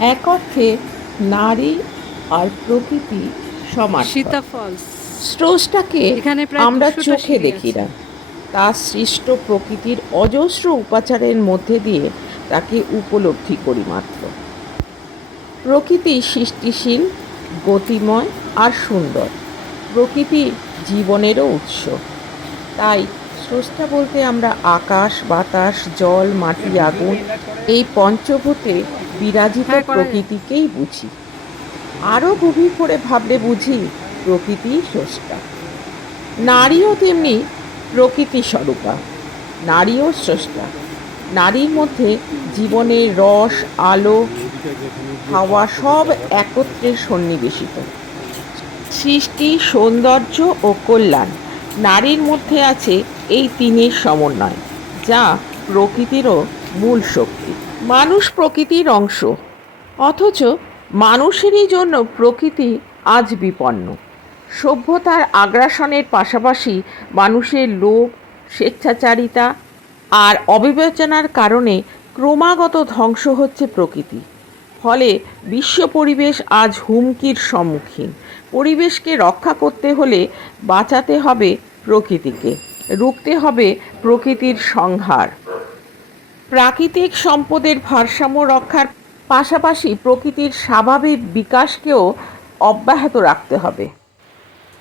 এক অর্থে নারী আর প্রকৃতি সমান। সীতা ফলস স্রোসটাকে এখানে আমরা চোখে দেখি না। তার সৃষ্ট প্রকৃতির অজস্র উপাচারের মধ্যে দিয়ে তাকে উপলব্ধি করি মাত্র। প্রকৃতি সৃষ্টিশীল গতিময় আর সুন্দর। প্রকৃতি জীবনেরও উৎস। তাই স্রষ্টা বলতে আমরা আকাশ বাতাস জল মাটি আগুন এই পঞ্চভূতে বিরাজিত হ্যাঁ। প্রকৃতিকেই বুঝি। আরও গভীর করে ভাবলে বুঝি প্রকৃতি স্রষ্টা। নারীও তেমনি প্রকৃতি স্বরূপা। নারীও স্রষ্টা। নারীর মধ্যে জীবনের রস আলো হাওয়া সব একত্রে সন্নিবেশিত। সৃষ্টি সৌন্দর্য ও কল্যাণ নারীর মধ্যে আছে এই তিনের সমন্বয় যা প্রকৃতিরও মূল শক্তি। মানুষ প্রকৃতির অংশ। অথচ মানুষেরই জন্য প্রকৃতি আজ বিপন্ন। সভ্যতার আগ্রাসনের পাশাপাশি মানুষের লোভ, স্বেচ্ছাচারিতা আর অবিবেচনার কারণে ক্রমাগত ধ্বংস হচ্ছে প্রকৃতি। ফলে বিশ্ব পরিবেশ আজ হুমকির সম্মুখীন। পরিবেশকে রক্ষা করতে হলে বাঁচাতে হবে প্রকৃতিকে, রুখতে হবে প্রকৃতির সংহার। প্রাকৃতিক সম্পদের ভারসাম্য রক্ষার পাশাপাশি প্রকৃতির স্বাভাবিক বিকাশকেও অব্যাহত রাখতে হবে।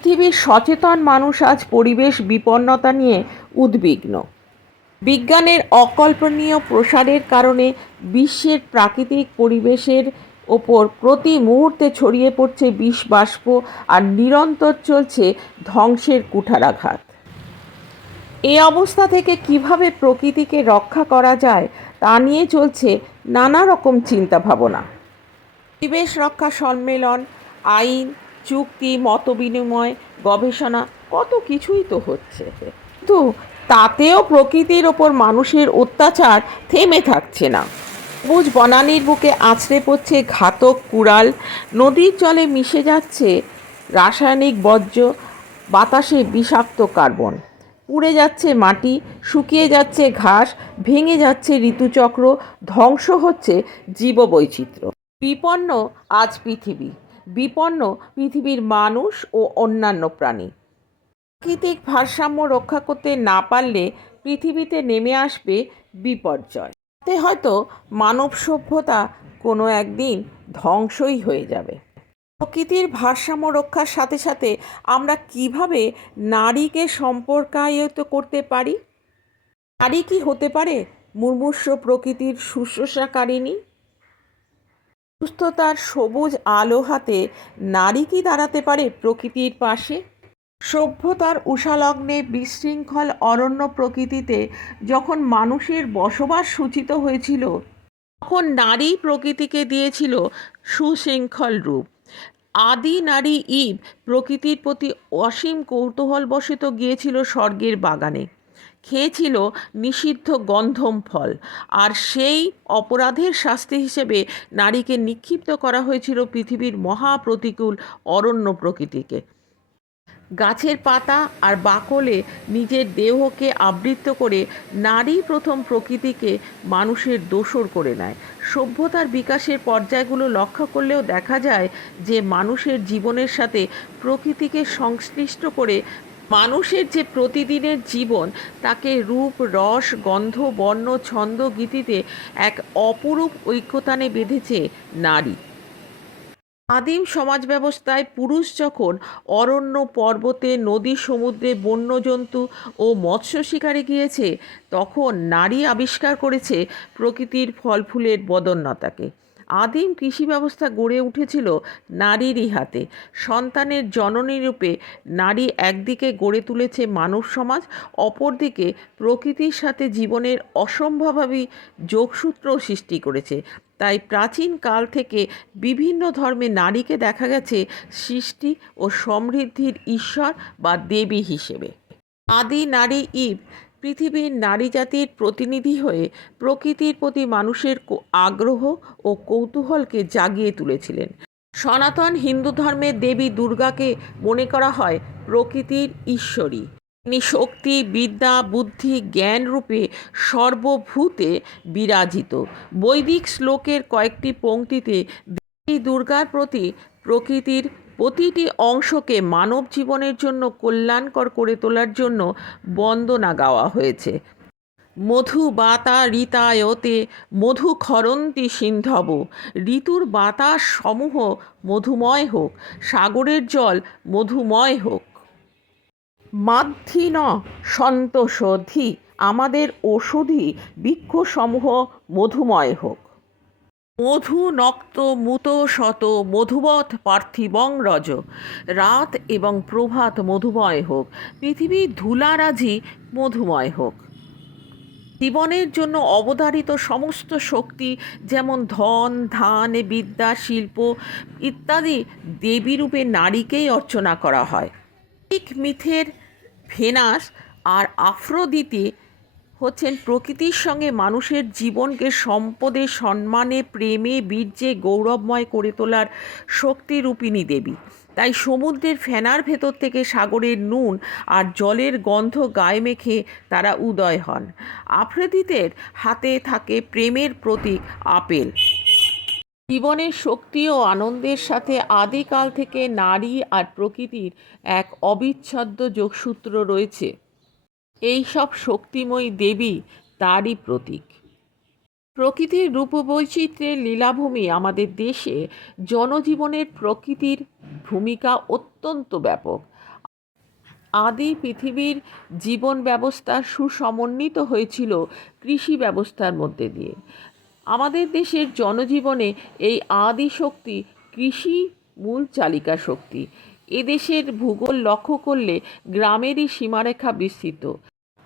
পৃথিবীর সচেতন মানুষ আজ পরিবেশ বিপন্নতা নিয়ে উদ্বিগ্ন। বিজ্ঞানের অকল্পনীয় প্রসারের কারণে বিশ্বের প্রাকৃতিক পরিবেশের ওপর প্রতি মুহূর্তে ছড়িয়ে পড়ছে বিষ, বাষ্প আর নিরন্তর চলছে ধ্বংসের কুঠারাঘাত। এই অবস্থা থেকে কীভাবে প্রকৃতিকে রক্ষা করা যায়, তা নিয়ে চলছে নানা রকম চিন্তা ভাবনা পরিবেশ রক্ষা সম্মেলন, আইন, চুক্তি মতবিনিময় গবেষণা, কত কিছুই তো হচ্ছে। কিন্তু তাতেও প্রকৃতির ওপর মানুষের অত্যাচার থেমে থাকছে না। সবুজ বনানীর বুকে আছড়ে পড়ছে ঘাতক কুড়াল, নদীর জলে মিশে যাচ্ছে রাসায়নিক বর্জ্য, বাতাসে বিষাক্ত কার্বন। পুড়ে যাচ্ছে মাটি, শুকিয়ে যাচ্ছে ঘাস, ভেঙে যাচ্ছে ঋতুচক্র, ধ্বংস হচ্ছে জীববৈচিত্র্য। বিপন্ন আজ পৃথিবী। বিপন্ন পৃথিবীর মানুষ ও অন্যান্য প্রাণী। প্রাকৃতিক ভারসাম্য রক্ষা করতে না পারলে পৃথিবীতে নেমে আসবে বিপর্যয়। তাতে হয়তো মানব সভ্যতা কোনো একদিন ধ্বংসই হয়ে যাবে। প্রকৃতির ভারসাম্য রক্ষার সাথে সাথে আমরা কীভাবে নারীকে সম্পর্কায়িত করতে পারি? নারী কি হতে পারে? মুমূর্ষ প্রকৃতির শুশ্রূষাকারিণী। সুস্থতার সবুজ আলো হাতে নারী কি দাঁড়াতে পারে প্রকৃতির পাশে? সভ্যতার উষালগ্নে বিশৃঙ্খল অরণ্য প্রকৃতিতে যখন মানুষের বসবাস সূচিত হয়েছিল, তখন নারী প্রকৃতিকে দিয়েছিল সুশৃঙ্খল রূপ। আদি নারী ইব প্রকৃতির প্রতি অসীম কৌতূহলবশত গিয়েছিল স্বর্গের বাগানে। খেয়েছিল নিষিদ্ধ গন্ধম ফল। আর সেই অপরাধের শাস্তি হিসেবে নারীকে নিক্ষিপ্ত করা হয়েছিল পৃথিবীর মহাপ্রতিকূল অরণ্য প্রকৃতিকে। গাছের পাতা আর বাকলে নিজের দেহকে আবৃত করে নারী প্রথম প্রকৃতিকে মানুষের দোসর করে নেয়। সভ্যতার বিকাশের পর্যায়গুলো লক্ষ্য করলেও দেখা যায় যে মানুষের জীবনের সাথে প্রকৃতিকে সংশ্লিষ্ট করে মানুষের যে প্রতিদিনের জীবন, তাকে রূপ, রস, গন্ধ, বর্ণ, ছন্দ, গীতিতে এক অপরূপ ঐক্যতানে বেঁধেছে নারী। আদিম সমাজ ব্যবস্থায় পুরুষ যখন অরণ্য পর্বতে, নদী সমুদ্রে বন্যজন্তু ও মৎস্য শিকারে গিয়েছে, তখন নারী আবিষ্কার করেছে প্রকৃতির ফল ফুলের বদন্যতাকে। আদিম কৃষি ব্যবস্থা গড়ে উঠেছিল নারীরই হাতে। সন্তানের জননী রূপে নারী একদিকে গড়ে তুলেছে মানব সমাজ, অপরদিকে প্রকৃতির সাথে জীবনের অসম্ভবাবী যোগসূত্র সৃষ্টি করেছে। তাই প্রাচীন কাল থেকে বিভিন্ন ধর্মে নারীকে দেখা গেছে সৃষ্টি ও সমৃদ্ধির ঈশ্বর বা দেবী হিসেবে। আদি নারী ঈব পৃথিবীর নারী জাতির প্রতিনিধি হয়ে প্রকৃতির প্রতি মানুষের আগ্রহ ও কৌতূহলকে জাগিয়ে তুলেছিলেন। সনাতন হিন্দু ধর্মের দেবী দুর্গাকে মনে করা হয় প্রকৃতির ঈশ্বরী। তিনি শক্তি, বিদ্যা, বুদ্ধি, জ্ঞান রূপে সর্বভূতে বিরাজিত। বৈদিক শ্লোকের কয়েকটি পংক্তিতে দেবী দুর্গার প্রতি প্রকৃতির প্রতিটি অংশকে মানব জীবনের জন্য কল্যাণকর করে তোলার জন্য বন্দনা গাওয়া হয়েছে। মধু বাতা ঋতায়তে মধু খরন্তি সিন্ধব। ঋতুর বাতাস সমূহ মধুময় হোক, সাগরের জল মধুময় হোক। মাধ্যি ন সন্তোষধি, আমাদের ওষুধি বৃক্ষসমূহ মধুময় হোক। মধু নক্ত মুত শত মধুবৎ পার্থিবং রজ। রাত এবং প্রভাত মধুময় হোক পৃথিবী ধুলারাজি মধুময় হোক। জীবনের জন্য অবধারিত সমস্ত শক্তি যেমন ধন, ধান, বিদ্যা, শিল্প ইত্যাদি দেবীরূপে নারীকেই অর্চনা করা হয়। ঠিক মিথের ভেনাস আর আফ্রোদিতে হচ্ছেন প্রকৃতির সঙ্গে মানুষের জীবনকে সম্পদে, সম্মানে, প্রেমে, বীর্যে গৌরবময় করে তোলার শক্তিরূপিণী দেবী। তাই সমুদ্রের ফেনার ভেতর থেকে সাগরের নুন আর জলের গন্ধ গায়ে মেখে তারা উদয় হন। আফ্রোদিতের হাতে থাকে প্রেমের প্রতীক আপেল। জীবনের শক্তি ও আনন্দের সাথে আদিকাল থেকে নারী আর প্রকৃতির এক অবিচ্ছেদ্য যোগসূত্র রয়েছে। এই সব শক্তিময়ী দেবী তারই প্রতীক। প্রকৃতির রূপবৈচিত্র্যের লীলাভূমি আমাদের দেশে জনজীবনের প্রকৃতির ভূমিকা অত্যন্ত ব্যাপক। আদি পৃথিবীর জীবন ব্যবস্থা সুসমন্বিত হয়েছিল কৃষি ব্যবস্থার মধ্যে দিয়ে। আমাদের দেশের জনজীবনে এই আদি শক্তি কৃষি মূল চালিকা শক্তি। এদেশের ভূগোল লক্ষ্য করলে গ্রামেরই সীমারেখা বিস্তৃত।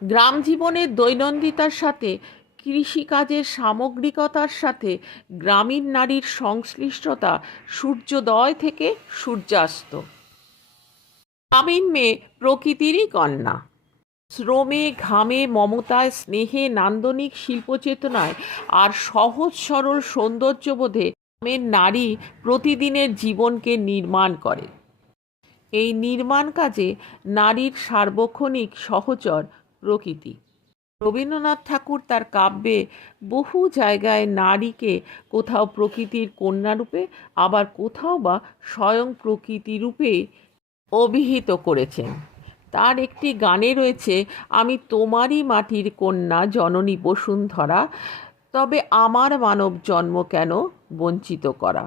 গ্রাম জীবনের দৈনন্দিতার সাথে, কৃষিকাজের সামগ্রিকতার সাথে গ্রামীণ নারীর সংশ্লিষ্টতা সূর্যোদয় থেকে সূর্যাস্ত। গ্রামীণ মেয়ে প্রকৃতিরই কন্যা। শ্রমে, ঘামে, মমতায়, স্নেহে, নান্দনিক শিল্পচেতনায় আর সহজ সরল সৌন্দর্যবোধে গ্রামের নারী প্রতিদিনের জীবনকে নির্মাণ করে। এই নির্মাণ কাজে নারীর সার্বক্ষণিক সহচর প্রকৃতি। রবীন্দ্রনাথ ঠাকুর তার কাব্যে বহু জায়গায় নারীকে কোথাও প্রকৃতির কন্যারূপে আবার কোথাও বা স্বয়ং প্রকৃতিরূপে অভিহিত করেছেন। তার একটি গানে রয়েছে, আমি তোমারই মাটির কন্যা জননী বসুন্ধরা, তবে আমার মানব জন্ম কেন বঞ্চিত করা?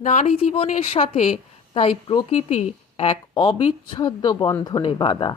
নারী জীবনের সাথে তাই প্রকৃতি এক অবিচ্ছেদ্য বন্ধনে বাঁধা।